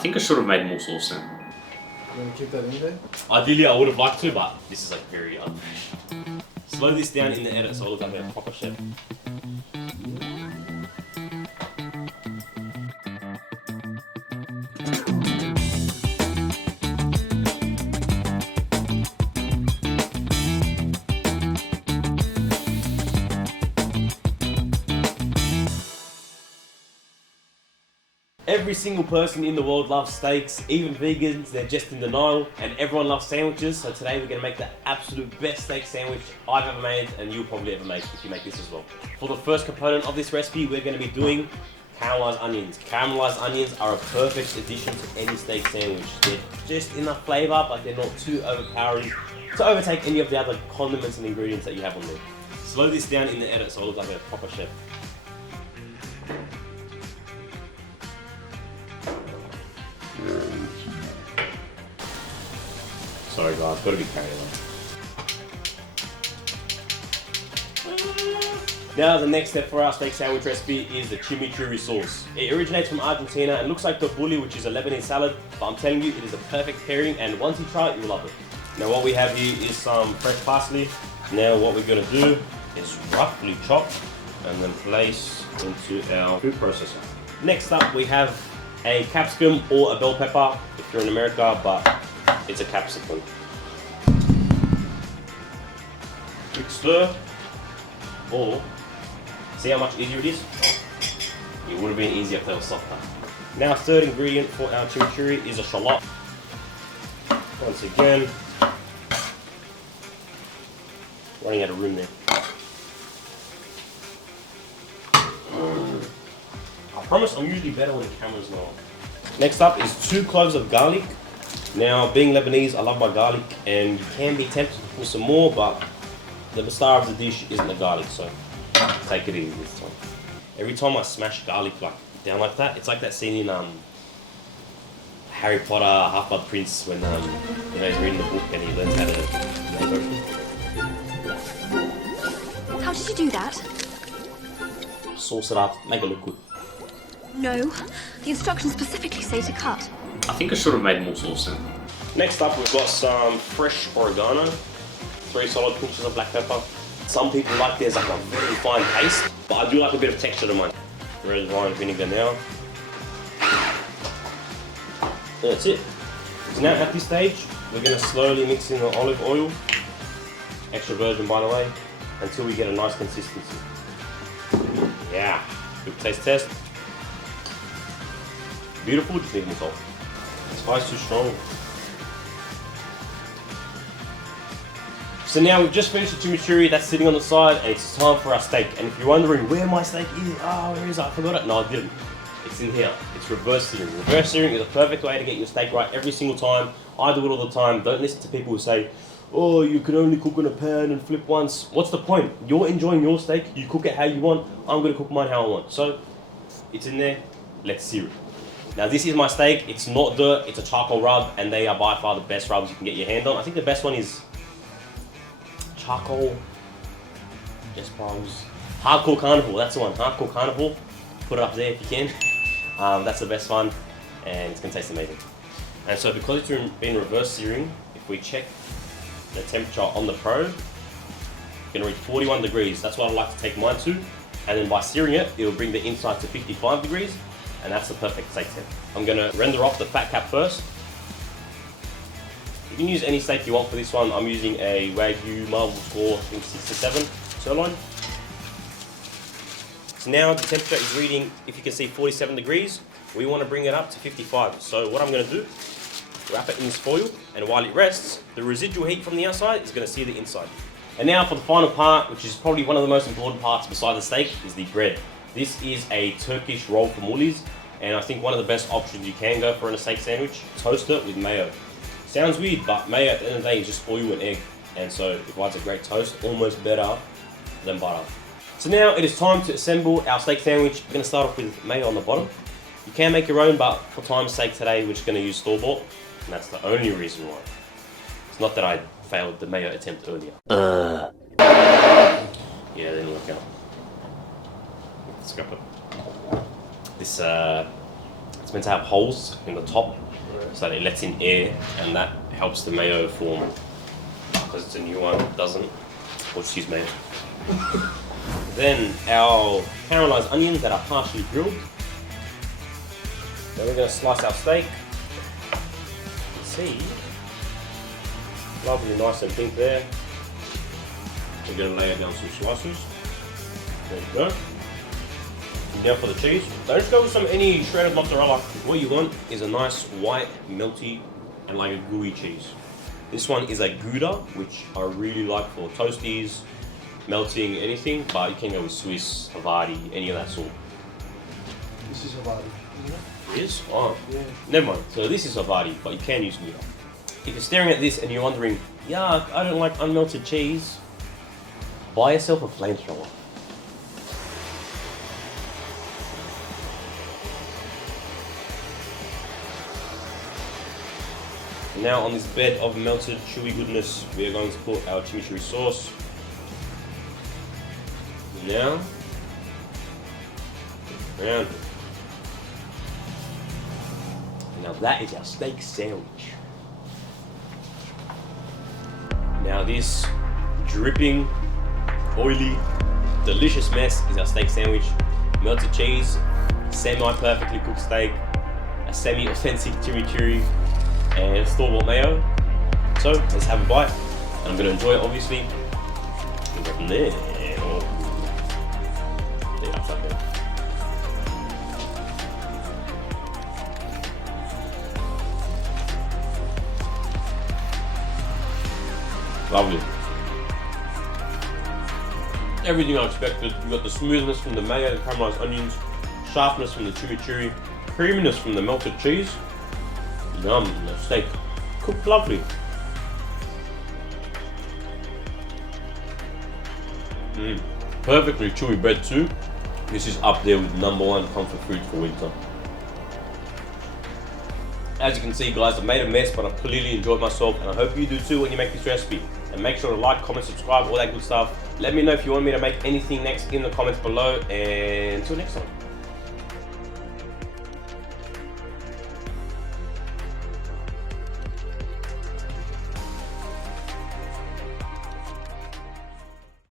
think I should have made more sauce then. You want to keep that in there? Ideally, I would have liked to, but this is like very Slow this down in the edit so I look like a proper chef. Every single person in the world loves steaks, even vegans, they're just in denial, and everyone loves sandwiches, so today we're going to make the absolute best steak sandwich I've ever made, and you'll probably ever make if you make this as well. For the first component of this recipe, we're going to be doing caramelized onions. Caramelized onions are a perfect addition to any steak sandwich. They're just enough flavor, but they're not too overpowering to overtake any of the other condiments and ingredients that you have on there. Slow this down in the edit so I look like a proper chef. Sorry guys, gotta be carried away. Now the next step for our steak sandwich recipe is the chimmichurri sauce. It originates from Argentina and looks like tabbouleh, which is a Lebanese salad, but I'm telling you it is a perfect pairing, and once you try it, you'll love it. Now what we have here is some fresh parsley. Now what we're gonna do is roughly chop and then place into our food processor. Next up we have a capsicum or a bell pepper if you're in America, but it's a capsicum. Quick stir. Or, see how much easier it is? It would have been easier if they were softer. Now, third ingredient for our chimichurri is a shallot. Once again, running out of room there. I promise I'm usually better when the camera's not on. Next up is 2 cloves of garlic. Now, being Lebanese, I love my garlic, and you can be tempted to put some more, but the star of the dish isn't the garlic, so take it easy this time. Every time I smash garlic down like that, it's like that scene in Harry Potter, Half-Blood Prince, when he's reading the book and he learns how to make. How did you do that? Sauce it up, make it look good. No, the instructions specifically say to cut. I think I should have made more sauce then. Next up, we've got some fresh oregano, 3 solid pinches of black pepper. Some people like theirs like a very fine paste, but I do like a bit of texture to mine. Red wine vinegar now. That's it. So now at this stage, we're going to slowly mix in the olive oil, extra virgin by the way, until we get a nice consistency. Yeah, good taste test. Beautiful, just need more salt. Spice too strong. So now we've just finished the chimichurri, that's sitting on the side, and it's time for our steak. And if you're wondering where my steak is, where is it? I forgot it. No, I didn't. It's in here. It's reverse searing. Reverse searing is a perfect way to get your steak right every single time. I do it all the time. Don't listen to people who say, oh, you can only cook in a pan and flip once. What's the point? You're enjoying your steak, you cook it how you want, I'm gonna cook mine how I want. So, it's in there, let's sear it. Now this is my steak, it's not dirt, it's a charcoal rub, and they are by far the best rubs you can get your hand on. I think the best one is charcoal, just browse. Hardcore Carnival, that's the one, Hardcore Carnival. Put it up there if you can. That's the best one, and it's gonna taste amazing. And so because it's been reverse searing, if we check the temperature on the probe, it's gonna reach 41 degrees. That's what I like to take mine to. And then by searing it, it'll bring the inside to 55 degrees, and that's the perfect steak temp. I'm gonna render off the fat cap first. You can use any steak you want for this one. I'm using a Wagyu marble score, I think 6 to 7 sirloin. So now the temperature is reading, if you can see, 47 degrees. We want to bring it up to 55. So what I'm going to do, wrap it in this foil, and while it rests, the residual heat from the outside is going to sear the inside. And now for the final part, which is probably one of the most important parts beside the steak, is the bread. This is a Turkish roll from Woolies, and I think one of the best options you can go for in a steak sandwich. Toast it with mayo. Sounds weird, but mayo at the end of the day is just oil and egg, and so it provides a great toast, almost better than butter. So now it is time to assemble our steak sandwich. We're going to start off with mayo on the bottom. You can make your own, but for time's sake today, we're just going to use store-bought, and that's the only reason why. It's not that I failed the mayo attempt earlier. Yeah, it didn't work out. Scrap it. It's It's meant to have holes in the top so that it lets in air and that helps the mayo form. Because it's a new one, it doesn't. Or excuse me. Then our caramelized onions that are partially grilled. Then we're going to slice our steak. You can see, lovely, nice and pink there. We're going to lay down some slices. There you go. And now for the cheese. Don't just go with any shredded mozzarella. What you want is a nice white, melty, and like a gooey cheese. This one is a Gouda, which I really like for toasties, melting, anything, but you can go with Swiss, Havarti, any of that sort. This is Havarti. It is? Oh, Yeah. never mind. So this is Havarti, but you can use Gouda. If you're staring at this and you're wondering, yuck, I don't like unmelted cheese, buy yourself a flamethrower. Now on this bed of melted chewy goodness, we are going to put our chimichurri sauce. Now, around. Now that is our steak sandwich. Now this dripping, oily, delicious mess is our steak sandwich. Melted cheese, semi-perfectly cooked steak, a semi-authentic chimichurri, and store-bought mayo. So let's have a bite. And I'm going to enjoy it, obviously. We'll go from there. Oh. Yeah, upside down. Lovely. Everything I expected. You got the smoothness from the mayo, the caramelized onions, sharpness from the chimichurri, creaminess from the melted cheese. Yum, the steak cooked lovely. Perfectly chewy bread too. This is up there with #1 comfort food for winter. As you can see, guys, I made a mess, but I clearly enjoyed myself, and I hope you do too when you make this recipe. And make sure to like, comment, subscribe, all that good stuff. Let me know if you want me to make anything next in the comments below, and until next time.